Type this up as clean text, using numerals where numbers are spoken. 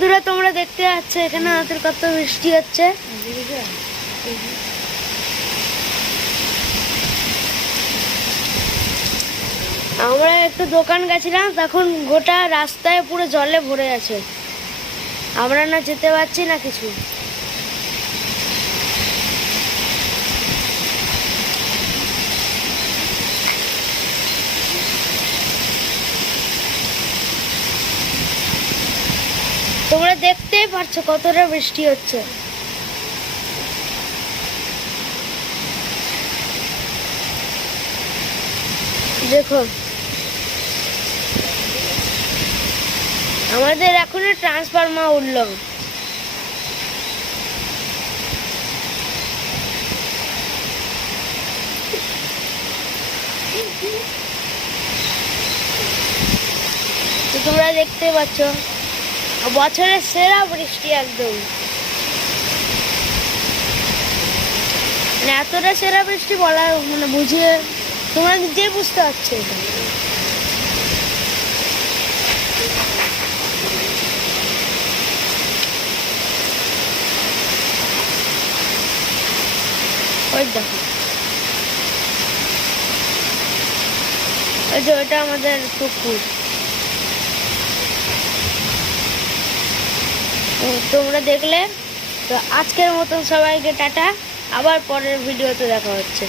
বন্ধুরা তোমরা দেখতে পাচ্ছ এখানে আমাদের কত বৃষ্টি হচ্ছে। আমরা একটু দোকান গেছিলাম, তখন গোটা রাস্তায় পুরো জলে ভরে আছে, আমরা না যেতে পারছি না কিছু। তোমরা দেখতেই পাচ্ছ কতটা বৃষ্টি হচ্ছে। দেখো আমাদের এখনো ট্রান্সফরমার উঠলো। তোমরা দেখতে পাচ্ছ বছরের সেরা বৃষ্টি, একদম এতটা সেরা বৃষ্টি বলা বুঝিয়ে তোমরা নিজেই বুঝতে পারছো। ওই দেখো, ওই যে ওটা আমাদের পুকুর। তোমরা দেখলে তো আজকের মতন সবাইকে টাটা, আবার পরের ভিডিওতে দেখা হচ্ছে।